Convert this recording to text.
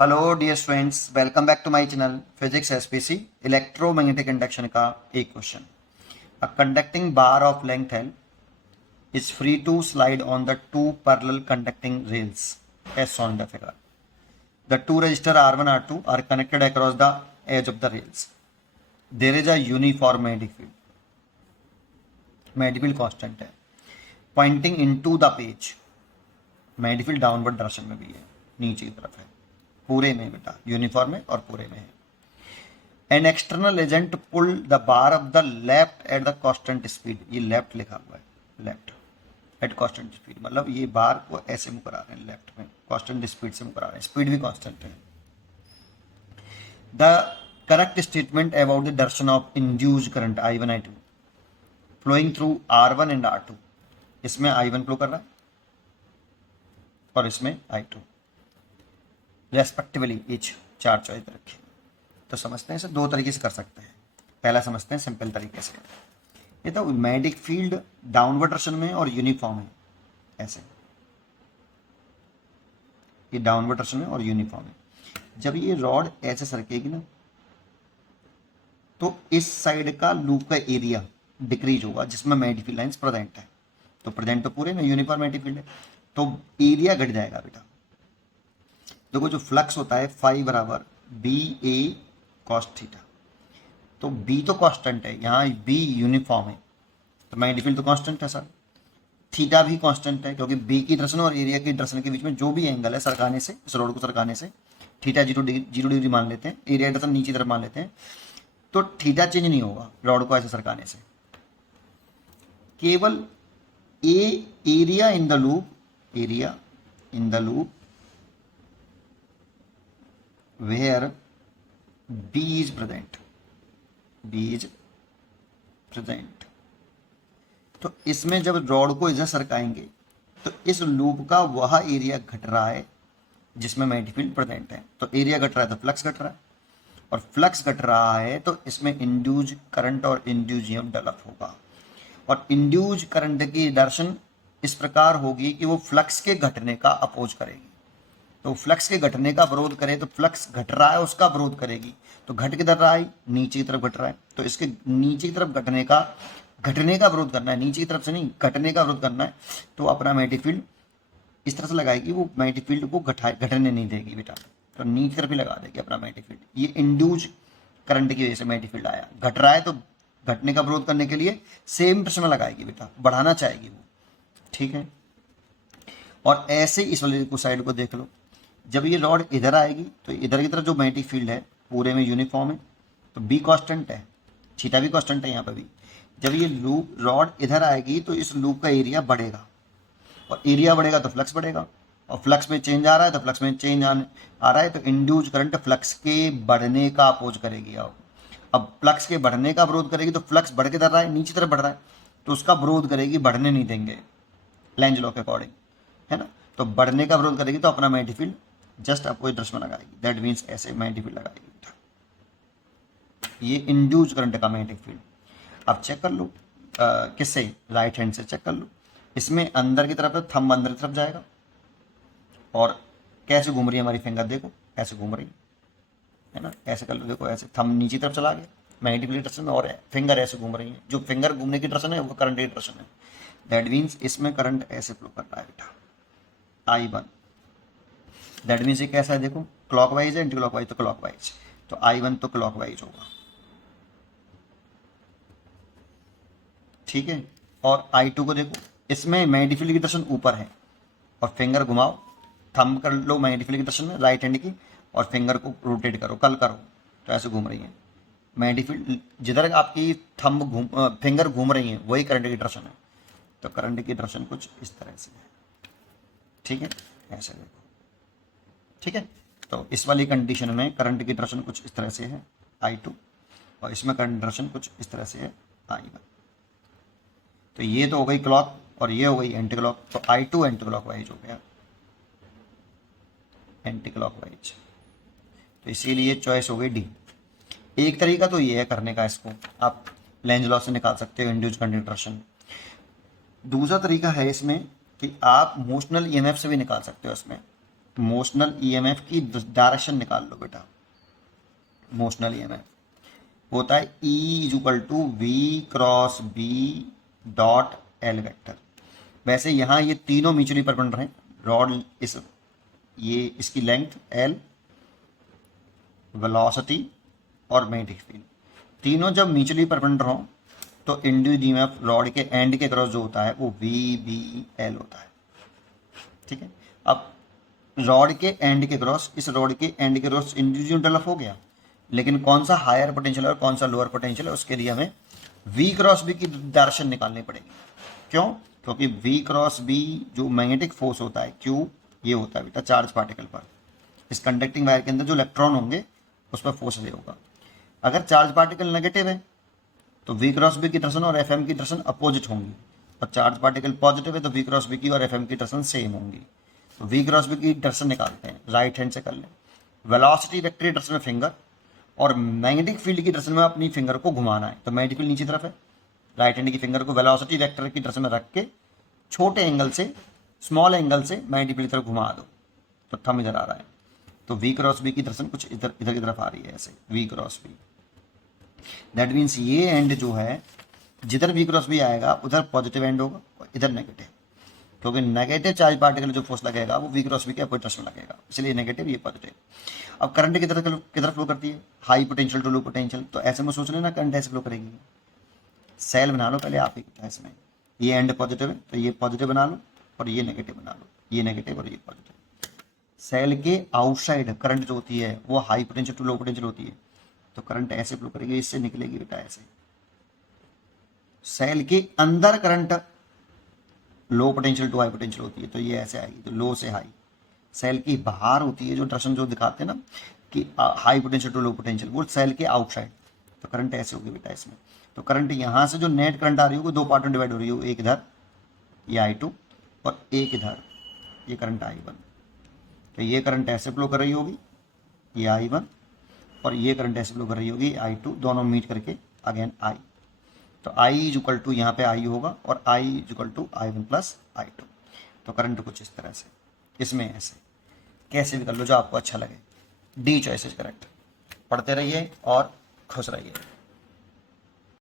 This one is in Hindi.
Hello dear students, welcome back to my channel physics SPC. Electromagnetic induction का एक question. A conducting bar of length L is free to slide on the two parallel conducting rails as shown in the figure. The two resistors R1 R2 are connected across the edge of the rails. There is a uniform magnetic field. Magnetic field constant है pointing into the page. magnetic field downward direction में भी है, नीचे की तरफ है, पूरे में बेटा यूनिफॉर्म है और पूरे में है। An external agent pull the bar of the left at the constant speed. ये लेफ्ट लिखा हुआ है, लेफ्ट एट कांस्टेंट स्पीड, मतलब ये बार को ऐसे मूव करा रहे हैं, लेफ्ट में कांस्टेंट स्पीड से मूव करा रहे हैं, स्पीड भी कांस्टेंट है। The correct statement about the direction of induced current I1 I2 flowing through R1 and R2। इसमें I1 फ्लो कर रहा है और इसमें I2 रेस्पेक्टिवली इच चार चॉइस रखे। तो समझते हैं इसे दो तरीके से कर सकते हैं। पहला समझते हैं सिंपल तरीके से। ये तो मैग्नेटिक फील्ड डाउनवर्ड डायरेक्शन में और यूनिफॉर्म है, ऐसे ये डाउनवर्ड डायरेक्शन में और यूनिफॉर्म है। जब ये रॉड ऐसे सरकेगी ना तो इस साइड का लूप का एरिया डिक्रीज होगा जिसमें मैग्नेटिक फील्ड लाइंस प्रेजेंट है। तो प्रेजेंट तो पूरे में यूनिफॉर्म मैग्नेटिक फील्ड है, तो एरिया घट जाएगा बेटा। देखो जो फ्लक्स होता है फाई बराबर बी ए कॉस थीटा, तो बी तो कांस्टेंट है, यहाँ बी यूनिफॉर्म है तो मैग्नेटिक फील्ड तो कांस्टेंट है सर। थीटा भी कांस्टेंट है क्योंकि बी की डायरेक्शन और एरिया की डायरेक्शन के बीच में जो भी एंगल है सरकाने से, इस रोड को सरकाने से, थीटा जीरो डिग्री मान लेते हैं, एरिया की डायरेक्शन नीचे तरफ मान लेते हैं, तो थीटा चेंज नहीं होगा रॉड को ऐसे सरकाने से। केवल area in the loop where B is present, तो इसमें जब रॉड को इधर सरकाएंगे तो इस लूप का वह एरिया घट रहा है जिसमें मैग्नेटिक फील्ड प्रेजेंट है। तो एरिया घट रहा है तो फ्लक्स घट रहा है, और फ्लक्स घट रहा है तो इसमें इंड्यूज करंट और इंड्यूज ईएमएफ डेवलप होगा। और इंड्यूज करंट की डायरेक्शन इस प्रकार होगी कि वो फ्लक्स के घटने का अपोज करेगी। तो फ्लक्स के घटने का विरोध करे तो फ्लक्स घट रहा है उसका विरोध करेगी, तो घट किधर रहा है, नीचे की तरफ घट रहा है, तो इसके नीचे की तरफ घटने का विरोध करना है, नीचे की तरफ से नहीं घटने का विरोध करना है। तो अपना मैग्नेटिक फील्ड इस तरह से लगाएगी, वो मैग्नेटिक फील्ड को घटने नहीं देगी बेटा, तो नीचे तरफ ही लगा देगी अपना मैग्नेटिक फील्ड। ये इंड्यूज करंट की वजह से मैग्नेटिक फील्ड आया, घट रहा है तो घटने का विरोध करने के लिए सेम प्रश्न लगाएगी बेटा, बढ़ाना चाहेगी वो, ठीक है। और ऐसे इस वाले को साइड को देख लो, जब ये रॉड इधर आएगी तो इधर की तरफ जो मैग्नेटिक फील्ड है पूरे में यूनिफॉर्म है, तो बी कांस्टेंट है, थीटा भी कांस्टेंट है यहाँ पर भी। जब ये लूप रॉड इधर आएगी तो इस लूप का एरिया बढ़ेगा, और एरिया बढ़ेगा तो फ्लक्स बढ़ेगा, और फ्लक्स में चेंज आ रहा है तो फ्लक्स में चेंज आ रहा है, तो इंड्यूज करंट फ्लक्स के बढ़ने का अपोज करेगी। अब फ्लक्स के बढ़ने का विरोध करेगी तो फ्लक्स बढ़ के धर रहा है, नीचे तरफ बढ़ रहा है, तो उसका विरोध करेगी, बढ़ने नहीं देंगे लेंज लॉ के अकॉर्डिंग, है ना। तो बढ़ने का विरोध करेगी तो अपना magnetic field just opposite direction में लगाएगी, दैट मीन्स ऐसे मैग्नेटिक फील्ड लगाएगी। ये इंड्यूस करंट का मैग्नेटिक फील्ड। अब चेक कर लो किससे, राइट हैंड से चेक कर लो। इसमें अंदर की तरफ थंब अंदर की तरफ जाएगा, और कैसे घूम रही है हमारी फिंगर, देखो ऐसे घूम रही है ना, ऐसे कर लो, देखो ऐसे थंब नीचे तरफ चला गया मैग्नेटिक फील्ड डायरेक्शन में, और फिंगर ऐसे घूम रही है, जो फिंगर घूमने की डायरेक्शन है वो करंट की डायरेक्शन है, दैट मीन्स इसमें करंट ऐसे फ्लो कर रहा है बेटा I1। दैट मीन्स ये कैसा है, देखो क्लॉकवाइज है, एंटी क्लॉकवाइज तो क्लॉकवाइज, तो I1 तो क्लॉकवाइज होगा, ठीक है। और I2 को देखो, इसमें मैग्नेटिक फील्ड की डायरेक्शन ऊपर है, और फिंगर घुमाओ, थंब कर लो मैग्नेटिक फील्ड की डायरेक्शन में राइट हैंड की, और फिंगर को रोटेट करो, कल करो, तो ऐसे घूम रही है मैग्नेटिक फील्ड, जिधर आपकी फिंगर घूम रही है वही करंट की डायरेक्शन है, तो करंट की डायरेक्शन कुछ इस तरह से है, ठीक है, ऐसे देखो, ठीक है। तो इस वाली कंडीशन में करंट की डायरेक्शन कुछ इस तरह से है I2, और इसमें करंट डायरेक्शन कुछ इस तरह से है I1। तो ये तो हो गई क्लॉक और ये हो गई एंटी क्लॉक, तो I2 एंटी क्लॉकवाइज हो गया, एंटी क्लॉकवाइज, तो इसीलिए चॉइस हो गई डी। एक तरीका तो ये है करने का, इसको आप लेंज लॉ से निकाल सकते हो इंड्यूस करंट डायरेक्शन। दूसरा तरीका है इसमें कि आप मोशनल ईएमएफ से भी निकाल सकते हो इसमें, मोशनल ईएमएफ की डायरेक्शन निकाल लो बेटा। मोशनल ईएमएफ होता है E is equal to V cross B dot L vector. वैसे यहाँ ये तीनों म्यूचुअली परपेंडिकुलर हैं, रॉड ये इसकी लेंथ L, वेलोसिटी और मैग्नेटिक फील्ड, तीनों जब म्यूचुअली परपेंडिकुलर हो तो इंड्यूस्ड ईएमएफ रॉड के एंड के क्रॉस जो होता है वो VBL होता है। ठीक है, अब रॉड के एंड के क्रॉस, इस रॉड के एंड के क्रॉस इंड्यूस्ड डेवलप हो गया, लेकिन कौन सा हायर पोटेंशियल है और कौन सा लोअर पोटेंशियल है उसके लिए हमें V क्रॉस B की डायरेक्शन निकालनी पड़ेगी। क्यों? क्योंकि V क्रॉस B जो मैग्नेटिक फोर्स होता है Q, ये होता है बेटा चार्ज पार्टिकल पर। इस कंडक्टिंग वायर के अंदर जो इलेक्ट्रॉन होंगे उस पर फोर्स ये होगा। अगर चार्ज पार्टिकल नेगेटिव है तो V क्रॉस B की डायरेक्शन और FM की डायरेक्शन अपोजिट होंगी, और चार्ज पार्टिकल पॉजिटिव है तो V क्रॉस B की और FM की डायरेक्शन सेम होंगी। तो V क्रॉस B की डायरेक्शन निकालते हैं, राइट हैंड से कर लें। वेलोसिटी वेक्टर की डायरेक्शन में फिंगर, और मैग्नेटिक फील्ड की डायरेक्शन में अपनी फिंगर को घुमाना है, तो मैग्नेटिक फील्ड नीचे तरफ है, राइट हैंड की फिंगर को वेलोसिटी वेक्टर की डायरेक्शन में रख के छोटे एंगल से, स्मॉल एंगल से मैग्नेटिक फील्ड की तरफ घुमा दो, तो थंब इधर आ रहा है, तो V क्रॉस B की डायरेक्शन कुछ इधर इधर की तरफ आ रही है, ऐसे V cross B। That means ये एंड जो है, जिधर V क्रॉस B आएगा उधर पॉजिटिव एंड होगा और इधर नेगेटिव, क्योंकि नेगेटिव चार्ज पार्टिकल जो फोर्स लगेगा वो V क्रॉस B के अपोजिट डायरेक्शन लगेगा, इसलिए नेगेटिव ये पॉजिटिव। अब करंट किधर फ्लो करती है? High potential to low potential, तो ऐसे में सोच लेना करंट ऐसे फ्लो करेगी। सेल बना लो पहले आप ही इसमें, ये एंड पॉजिटिव है तो ये पॉजिटिव बना लो और ये नेगेटिव बना लो, ये नेगेटिव और ये पॉजिटिव। सेल के आउटसाइड करंट जो होती है वो high potential to low potential होती है, तो करंट ऐसे फ्लो करेगी, इससे निकलेगी बेटा ऐसे। सेल के अंदर current low potential to high potential होती है, तो ये ऐसे आएगी, तो लो से हाई। सेल की बाहर होती है जो डायरेक्शन जो दिखाते हैं ना कि high potential to low potential, वो सेल के आउटसाइड, तो करंट ऐसे होगी बेटा इसमें। तो करंट यहाँ से जो नेट करंट आ रही होगी दो पार्ट में डिवाइड हो रही है, एक इधर ये I2 और एक इधर ये करंट I1। तो ये करंट ऐसे फ्लो कर रही होगी, ये I1, और ये करंट ऐसे फ्लो कर रही होगी I2, दोनों मीट करके अगेन I। तो I इज इक्वल टू यहाँ पे I होगा और I is equal to I1 plus I2। तो करंट कुछ इस तरह से, इसमें ऐसे, कैसे भी कर लो जो आपको अच्छा लगे। D choice is correct. पढ़ते रहिए और खुश रहिए।